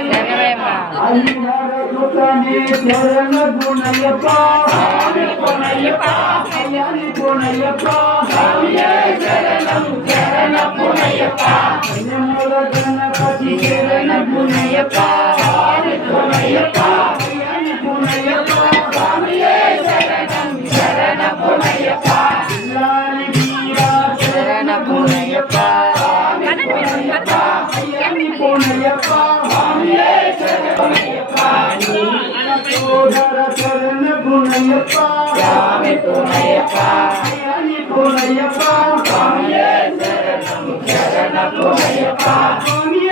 శరణమయ్యప్ప హరిహర సుతనే శరణ గుణయ్యప్ప గుణయ్యప్ప అయ్యాని గుణయ్యప్ప శరణముల గణపతి శరణ గుణయ్యప్ప Yeah, I'm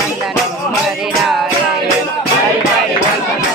வந்தனம் மரிடாயன் அரிபடி வந்தனம்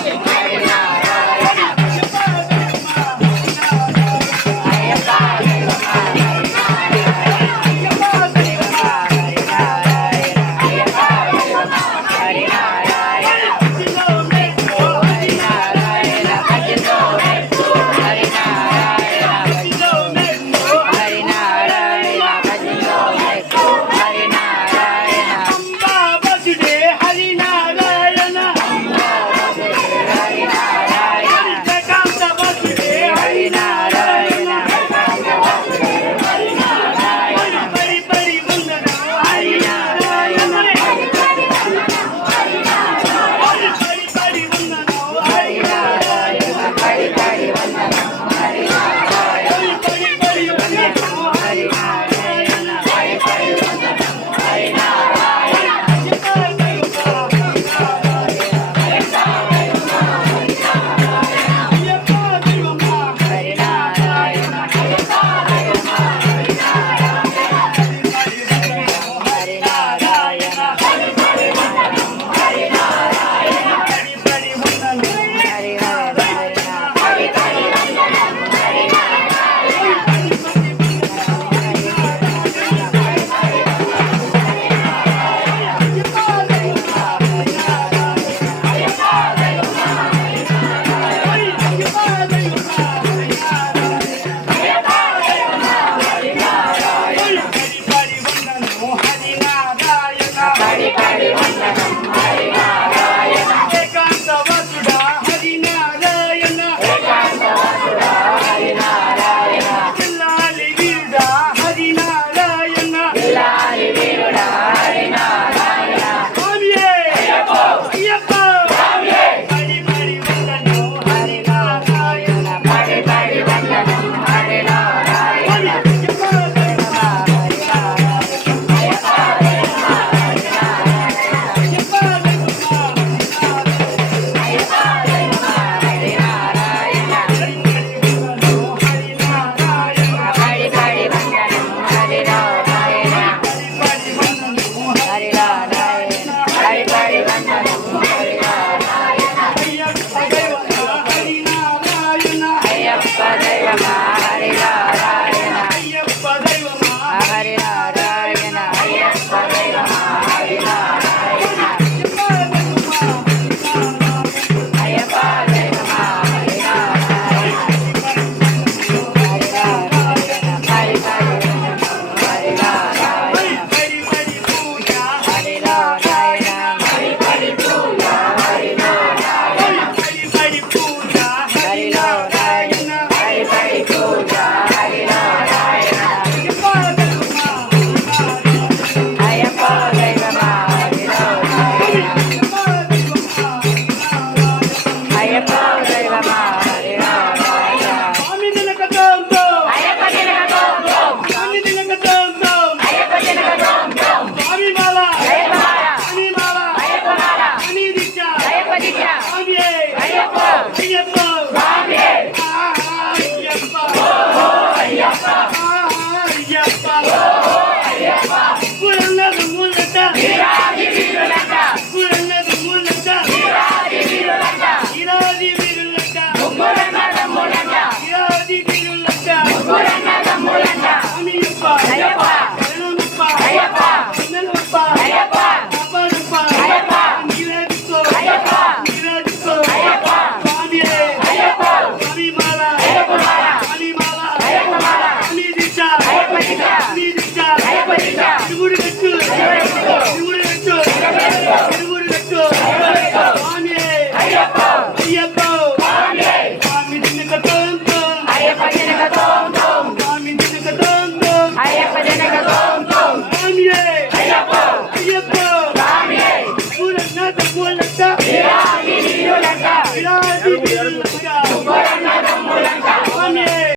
Thank you.